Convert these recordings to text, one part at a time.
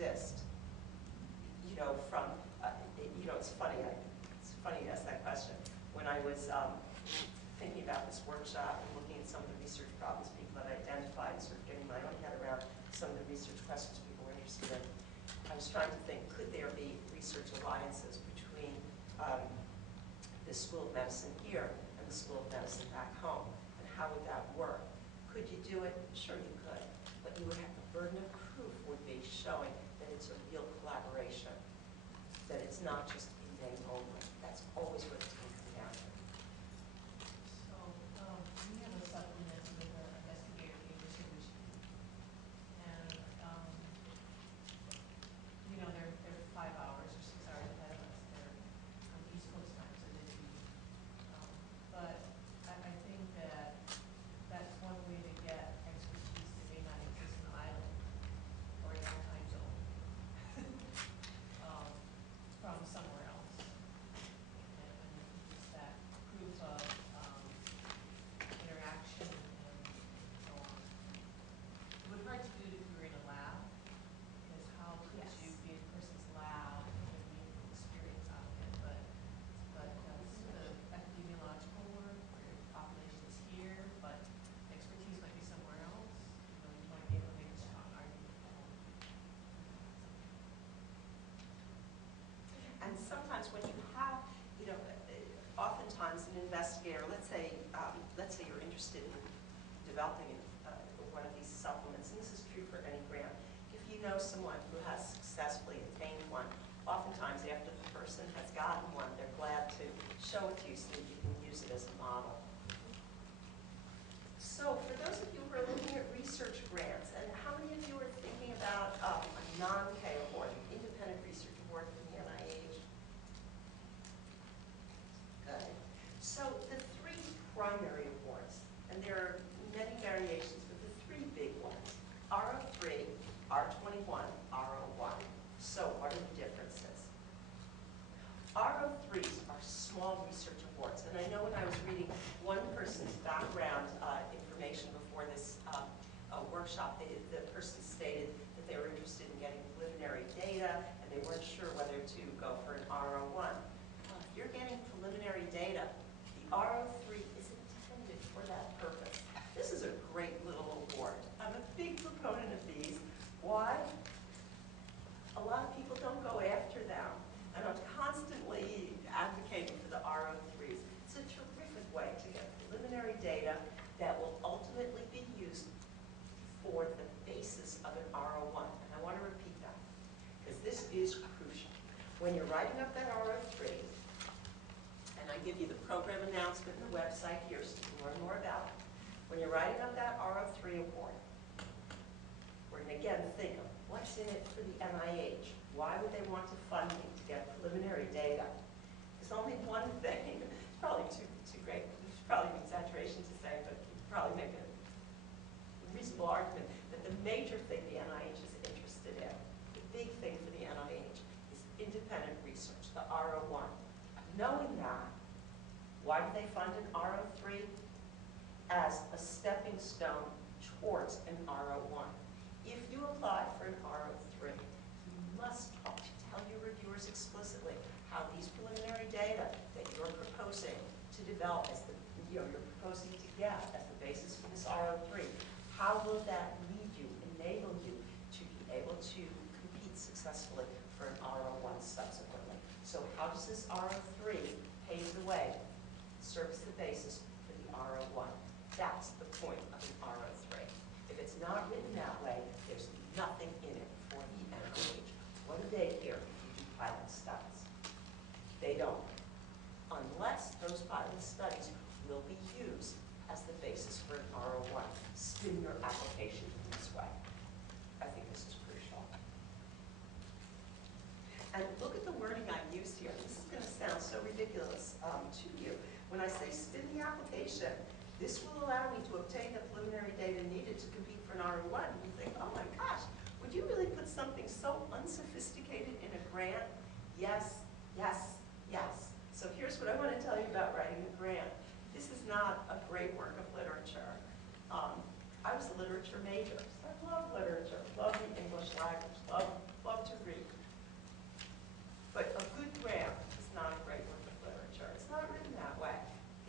exist, you know, from, you know, it's funny you ask that question. When I was thinking about this workshop and looking at some of the research problems people had identified, sort of getting my own head around some of the research questions people were interested in, I was trying to think, could there be research alliances between the School of Medicine here and the School of Medicine back home? And how would that work? Could you do it? Sure you could. But you would have the burden of proof would be showing that it's a real collaboration, that it's not just in name only. That's always what it's going to come down to. So we have a supplement with an investigator paper solution. And, you know, they're 5 hours or 6 hours ahead of us. They're on East Coast time, so they'd be, but I think that that's one way to get expertise that may not exist in the island or in our time zone from somewhere else. And it's that proof of interaction and so on. It would be hard to do it if you were in a lab, because how could Yes. you be in a person's lab and get meaningful experience out of it? But the epidemiological work where your population is here, but expertise might be somewhere else, you know, you might be able to make a strong argument. And sometimes when you have, you know, oftentimes an investigator, let's say you're interested in developing one of these supplements, and this is true for any grant. If you know someone who has successfully attained one, oftentimes after the person has gotten one, they're glad to show it to you so that you can use it as a model. So for those of you who are looking at research grants, and how many of you are thinking about a non-K award, an independent research award from the NIH? Good. So the 3 primary awards, and there are many variations, but the 3 big ones, R03, R21, R01. So what are the differences? R03s are small research awards, and I know when I was reading one person's background information before this workshop, the person stated that they were interested in getting preliminary data, and they weren't sure whether to go for an R01. Well, if you're getting preliminary data, the R03 is intended for that purpose. This is a great little award. I'm a big proponent of these. Why? A lot of people don't go after them, and I'm constantly advocating for the R03s. It's a terrific way to get preliminary data that will ultimately be used for the basis of an R01. And I want to repeat that, because this is crucial. When you're writing up that R03, and I give you the program announcement and the website here so you can learn more about it. When you're writing up that R03 award, we're going to again think of what's in it for the NIH. Why would they want to fund me to get preliminary data? There's only one thing. It's probably too great. It's probably an exaggeration to say, but you could probably make a reasonable argument that the major thing the NIH is interested in, the big thing for the NIH, is independent research, the R01. Knowing that, why do they fund an R03? As a stepping stone towards an R01. If you apply for an R03, you must tell your reviewers explicitly how these preliminary data that you're proposing to develop as the, you're proposing to get as the basis for this R03, how will that lead you, enable you to be able to compete successfully for an R01 subsequently? So how does this R03 pave the way, serve as the basis for the R01? That's the point of an R03. If it's not written that way, there's nothing in it for the NIH. What do they care if you do pilot studies? They don't. Unless those pilot studies will be used as the basis for an R01. Spin your application in this way. I think this is crucial. And look at the wording I used here. This is going to sound so ridiculous to you. When I say spin the application, this will allow me to obtain the preliminary data needed to compete for an R01. And you think, oh my gosh, would you really put something so unsophisticated in a grant? Yes, yes, yes. So here's what I want to tell you about writing a grant. This is not a great work of literature. I was a literature major. So I love literature, love the English language, love But a good grant is not a great work of literature. It's not written that way.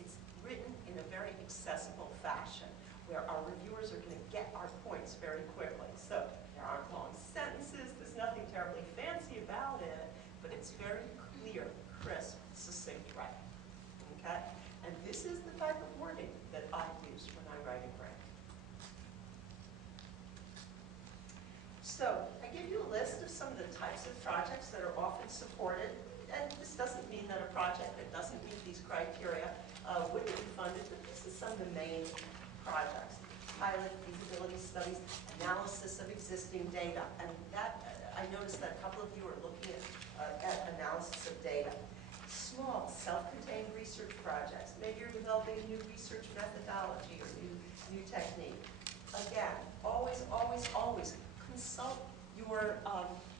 It's written in a very accessible fashion where our reviewers are going to get our points very quickly. So there aren't long sentences. There's nothing terribly fancy about it, but it's very clear, crisp, succinct writing. Okay? And this is the type of wording that I use when I write a grant. So I give you a list of some of the types of projects that are often supported. And this doesn't mean that a project that doesn't meet these criteria wouldn't be funded, but this is some of the main projects. Pilot, feasibility studies, analysis of existing data. And that, I noticed that a couple of you are looking at analysis of data. Small, self-contained research projects. Maybe you're developing a new research methodology or new technique. Again, always, always, always consult your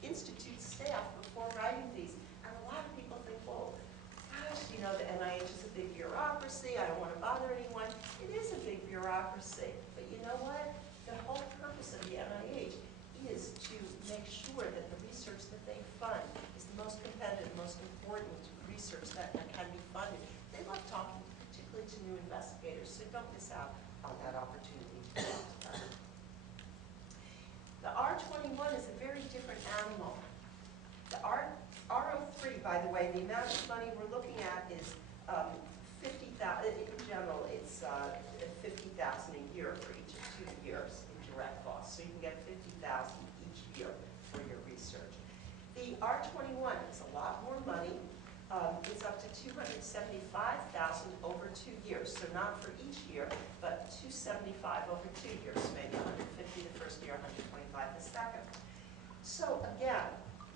institute staff before writing these. And a lot of people think, well, gosh, you know, the NIH is a big bureaucracy. I don't want to bother anyone. It is a big bureaucracy. But you know what? The whole purpose of the NIH is to make sure that the research that they fund is the most competitive, most important research that can be funded. They love talking particularly to new investigators, so don't miss out on that opportunity to talk to them. The R21 is a very different animal. The R03, by the way, the amount of money we're looking at is $50,000. In general, it's $50,000 a year for each of 2 years in direct costs. So you can get $50,000 each year for your research. The R21 is a lot more money. It's up to $275,000 over 2 years. So not for each year, but $275,000 over 2 years. Maybe $150,000 the first year, $125,000 the second. So again,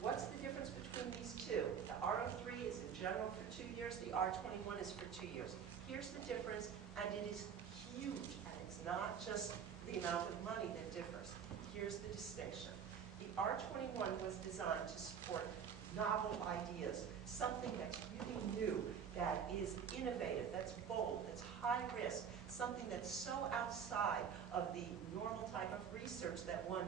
what's the difference between these two? The R03 is in general for 2 years. The R21 is for 2 years. Here's the difference, and it is huge. And it's not just the amount of money that differs. Here's the distinction. The R21 was designed to support novel ideas, something that's really new, that is innovative, that's bold, that's high risk, something that's so outside of the normal type of research that one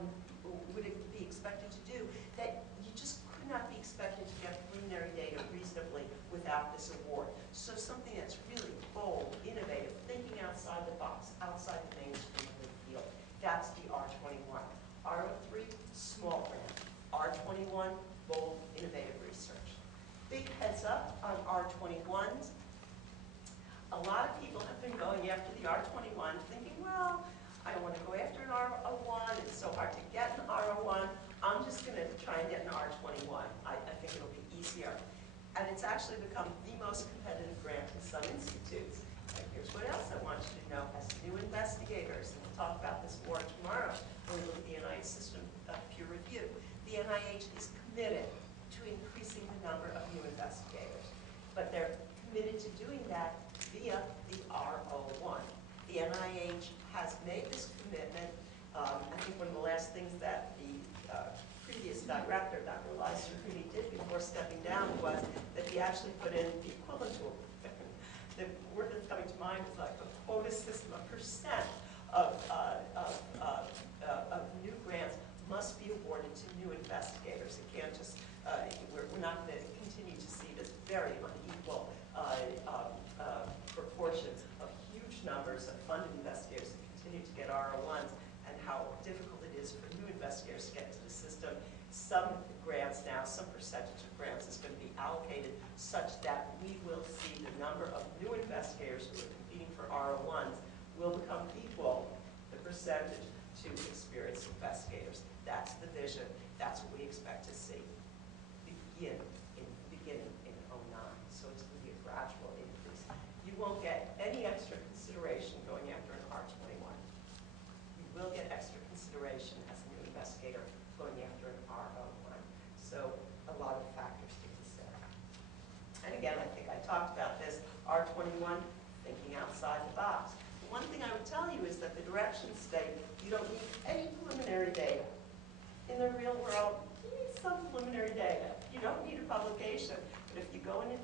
would be expected to do, that you just could not be expected to get preliminary data reasonably without this award. So something that's really bold, innovative, thinking outside the box, outside the mainstream of the field. That's the R21. R03, small grant. R21, bold, innovative research. Big heads up on R21s. A lot of people have been going after the R21 thinking, well, I don't want to go after an R01. It's so hard to get an R01. I'm just going to try and get an R21. I think it'll be easier. And it's actually become the most competitive grant in some institutes. And here's what else I want you to know. As new investigators, and we'll talk about this more tomorrow when we look at the NIH system of peer review, the NIH is committed to increasing the number of new investigators. But they're committed to doing that via the R01. The NIH has made this commitment. I think one of the last things that the previous director, Dr. Elias Rooney, did before stepping down was that he actually put in the equivalent to the word that's coming to mind is like a quota system, a percent of new grants must be awarded to new investigators. It can't just, we're not going to continue to see this very unequal proportions of huge numbers of funded investigators that continue to get R01s, and how difficult it is for new investigators to get into the system. Some grants now, some percentage of grants is going to be allocated such that we will see the number of new investigators who are competing for R01s will become equal the percentage to experienced investigators. That's the vision. That's what we expect to see beginning in 09. So it's going to be a gradual increase. You won't get any extra consideration going after an R21. You will get extra consideration as a new investigator going after an R01. So a lot of factors to consider. And again, I think I talked about this, R21, thinking outside the box. The one thing I would tell you is that the directions state you don't need any preliminary data. In the real world, you need some preliminary data. You don't need a publication. But if you go into